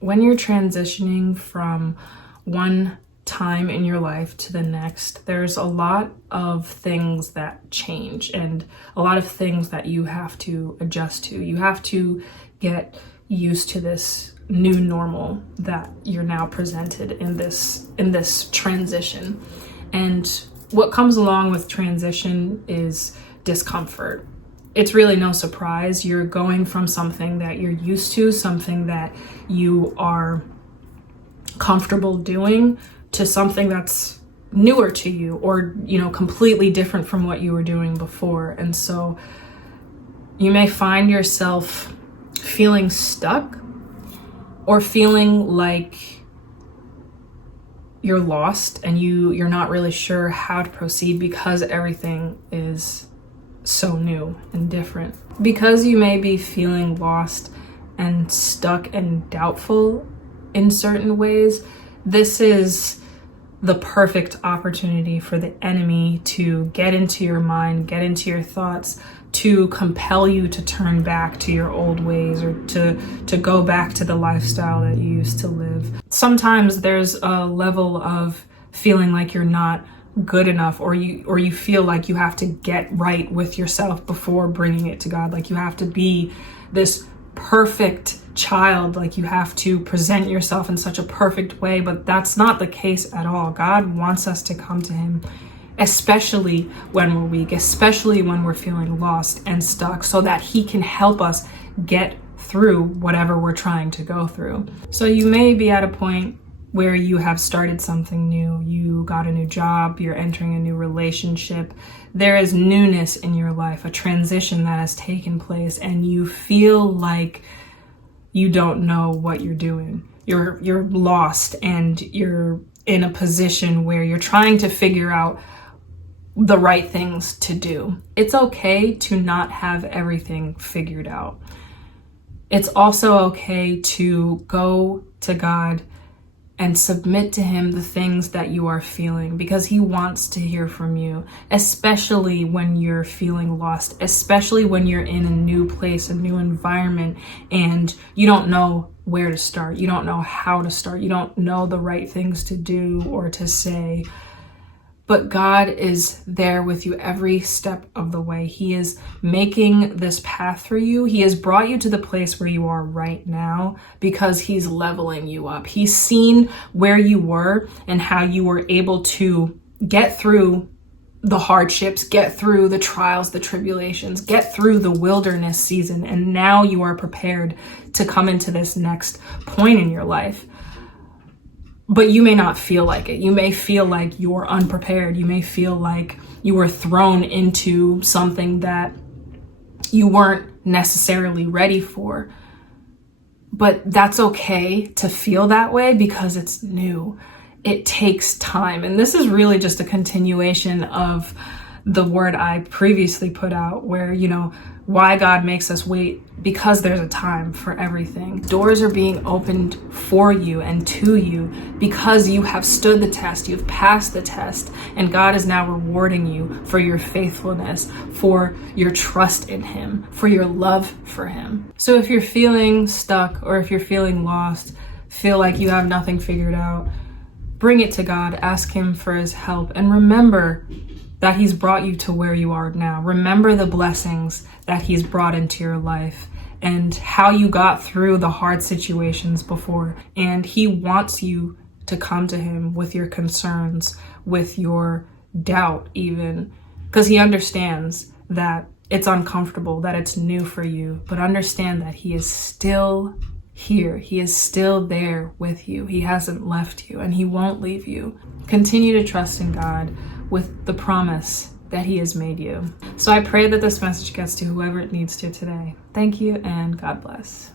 when you're transitioning from one time in your life to the next, there's a lot of things that change and a lot of things that you have to adjust to. You have to get used to this new normal that you're now presented in this transition. And what comes along with transition is discomfort. It's really no surprise. You're going from something that you're used to, something that you are comfortable doing, to something that's newer to you, or, completely different from what you were doing before. And so you may find yourself feeling stuck or feeling like you're lost and you're not really sure how to proceed because everything is so new and different. Because you may be feeling lost and stuck and doubtful in certain ways, this is the perfect opportunity for the enemy to get into your mind, get into your thoughts, to compel you to turn back to your old ways, or to go back to the lifestyle that you used to live. Sometimes there's a level of feeling like you're not good enough, or you feel like you have to get right with yourself before bringing it to God. Like you have to be this perfect child, like you have to present yourself in such a perfect way, but that's not the case at all. God wants us to come to him, especially when we're weak, especially when we're feeling lost and stuck, so that he can help us get through whatever we're trying to go through. So you may be at a point where you have started something new. You got a new job, you're entering a new relationship. There is newness in your life, a transition that has taken place, and you feel like you don't know what you're doing. You're lost, and you're in a position where you're trying to figure out the right things to do. It's okay to not have everything figured out. It's also okay to go to God and submit to him the things that you are feeling, because he wants to hear from you, especially when you're feeling lost, especially when you're in a new place, a new environment, and you don't know where to start. You don't know how to start. You don't know the right things to do or to say. But God is there with you every step of the way. He is making this path for you. He has brought you to the place where you are right now because he's leveling you up. He's seen where you were and how you were able to get through the hardships, get through the trials, the tribulations, get through the wilderness season. And now you are prepared to come into this next point in your life. But you may not feel like it. You may feel like you're unprepared. You may feel like you were thrown into something that you weren't necessarily ready for. But that's okay to feel that way because it's new. It takes time. And this is really just a continuation of the word I previously put out, where, why God makes us wait, because there's a time for everything. Doors are being opened for you and to you because you have stood the test, you've passed the test, and God is now rewarding you for your faithfulness, for your trust in him, for your love for him. So if you're feeling stuck, or if you're feeling lost, feel like you have nothing figured out, bring it to God, ask him for his help, and remember that he's brought you to where you are now. Remember the blessings that he's brought into your life and how you got through the hard situations before. And he wants you to come to him with your concerns, with your doubt even, because he understands that it's uncomfortable, that it's new for you, but understand that he is still here. He is still there with you. He hasn't left you, and he won't leave you. Continue to trust in God with the promise that he has made you. So I pray that this message gets to whoever it needs to today. Thank you, and God bless.